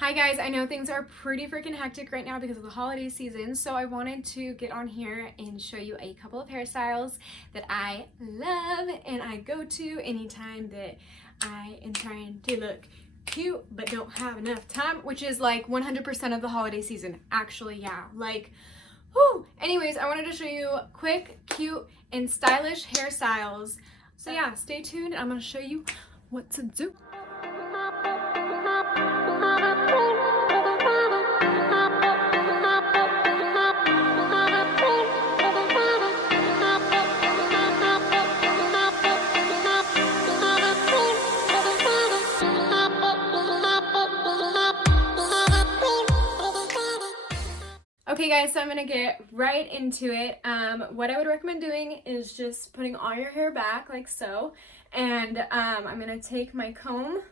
Hi guys, I know things are pretty freaking hectic right now because of the holiday season, so I wanted to get on here and show you a couple of hairstyles that I love and I go to anytime that I am trying to look cute but don't have enough time, which is like 100% of the holiday season. Actually, yeah, like, whew. Anyways, I wanted to show you quick, cute, and stylish hairstyles. So yeah, stay tuned. I'm gonna show you what to do. Okay guys, so I'm gonna get right into it. What I would recommend doing is just putting all your hair back like so, and I'm gonna take my comb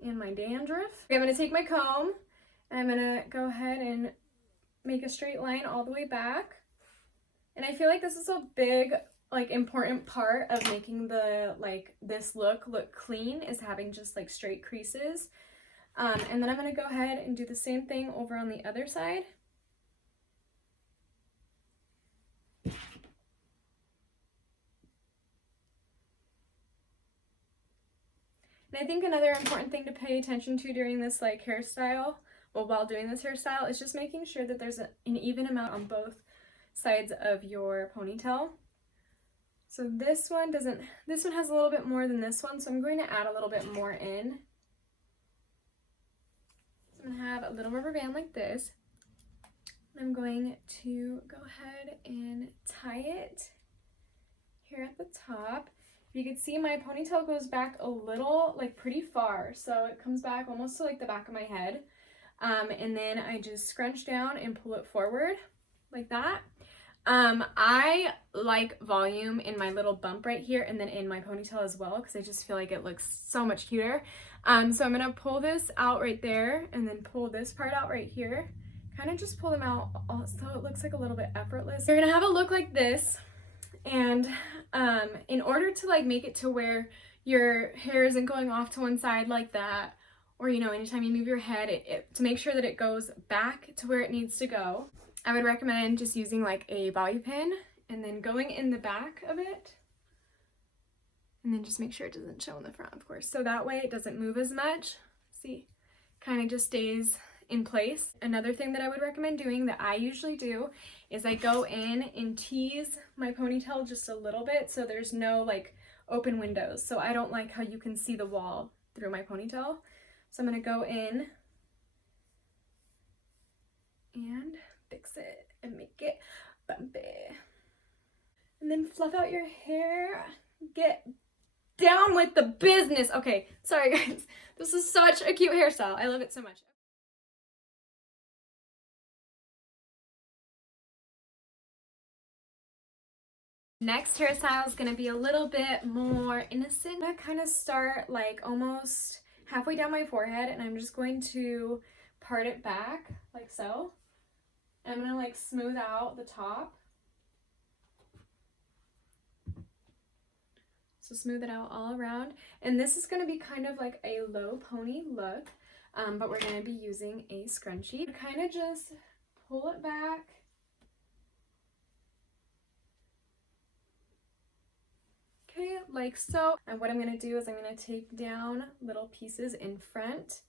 and my dandruff. Okay, I'm gonna take my comb and I'm gonna go ahead and make a straight line all the way back. And I feel like this is a big, like, important part of making the, like, this look clean, is having just like straight creases. And then I'm going to go ahead and do the same thing over on the other side. And I think another important thing to pay attention to during this like hairstyle, well, while doing this hairstyle, is just making sure that there's an even amount on both sides of your ponytail. So this one has a little bit more than this one, so I'm going to add a little bit more in. I'm going to have a little rubber band like this. I'm going to go ahead and tie it here at the top. You can see my ponytail goes back a little, like pretty far, so it comes back almost to like the back of my head. And then I just scrunch down and pull it forward like that. I like volume in my little bump right here and then in my ponytail as well, because I just feel like it looks so much cuter. So I'm gonna pull this out right there and then pull this part out right here. Kind of just pull them out so it looks like a little bit effortless. You're gonna have a look like this, and in order to like make it to where your hair isn't going off to one side like that, or you know, anytime you move your head, to make sure that it goes back to where it needs to go, I would recommend just using like a bobby pin and then going in the back of it, and then just make sure it doesn't show in the front, of course, so that way it doesn't move as much. See, kind of just stays in place. Another thing that I would recommend doing, that I usually do, is I go in and tease my ponytail just a little bit so there's no like open windows. So I don't like how you can see the wall through my ponytail. So I'm gonna go in and fix it and make it bumpy. And then fluff out your hair. Get down with the business. Okay, sorry guys. This is such a cute hairstyle. I love it so much. Next hairstyle is going to be a little bit more innocent. I'm going to kind of start like almost halfway down my forehead, and I'm just going to part it back like so. And I'm going to like smooth out the top. So smooth it out all around. And this is going to be kind of like a low pony look, but we're going to be using a scrunchie. Kind of just pull it back. Okay, like so. And what I'm going to do is I'm going to take down little pieces in front,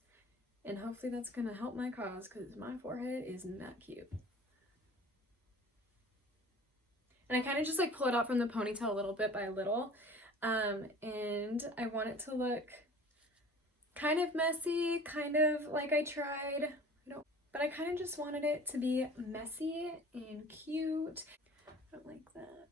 and hopefully that's going to help my cause, because my forehead is not cute. And I kind of just like pull it out from the ponytail a little bit by little. And I want it to look kind of messy, kind of like I tried, but I kind of just wanted it to be messy and cute. I don't like that.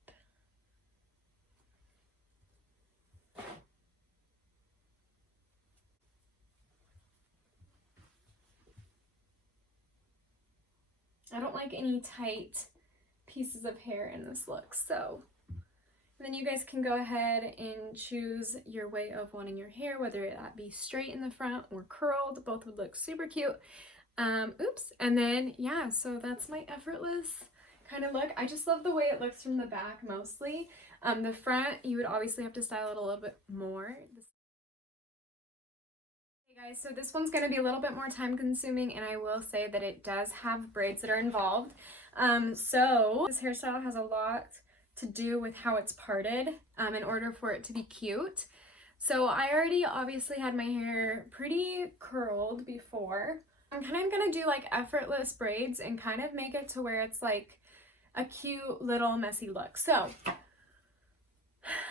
I don't like any tight pieces of hair in this look, so then you guys can go ahead and choose your way of wanting your hair, whether that be straight in the front or curled. Both would look super cute. Oops. And then, yeah, so that's my effortless kind of look. I just love the way it looks from the back mostly. The front, you would obviously have to style it a little bit more. Guys, so this one's going to be a little bit more time consuming, and I will say that it does have braids that are involved. So this hairstyle has a lot to do with how it's parted in order for it to be cute. So I already obviously had my hair pretty curled before. I'm kind of going to do like effortless braids and kind of make it to where it's like a cute little messy look. So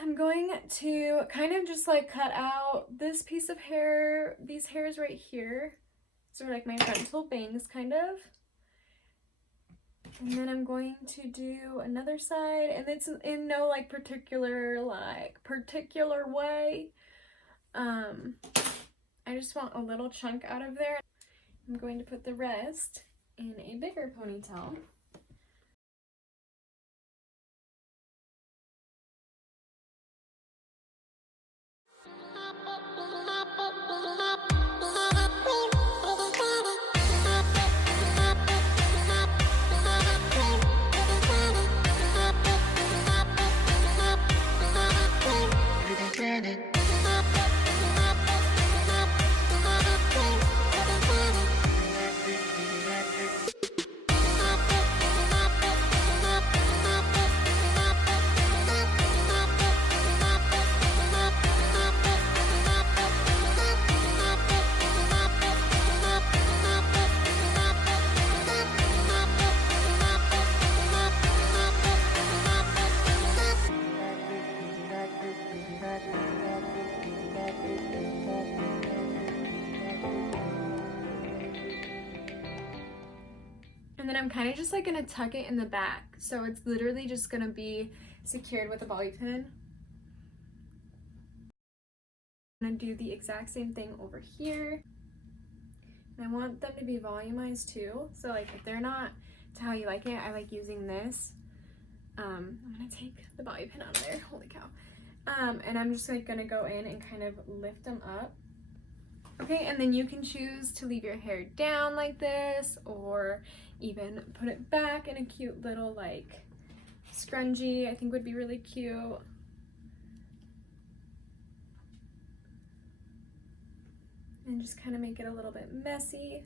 I'm going to kind of just like cut out this piece of hair, these hairs right here. These are like my frontal bangs kind of. And then I'm going to do another side, and it's in no like particular way. I just want a little chunk out of there. I'm going to put the rest in a bigger ponytail. And then I'm kind of just like gonna tuck it in the back. So it's literally just gonna be secured with a bobby pin. I'm gonna do the exact same thing over here. And I want them to be volumized too. So like if they're not to how you like it, I like using this. I'm gonna take the bobby pin out of there, holy cow. And I'm just like gonna go in and kind of lift them up. Okay, and then you can choose to leave your hair down like this, or even put it back in a cute little like scrunchie. I think would be really cute. And just kind of make it a little bit messy.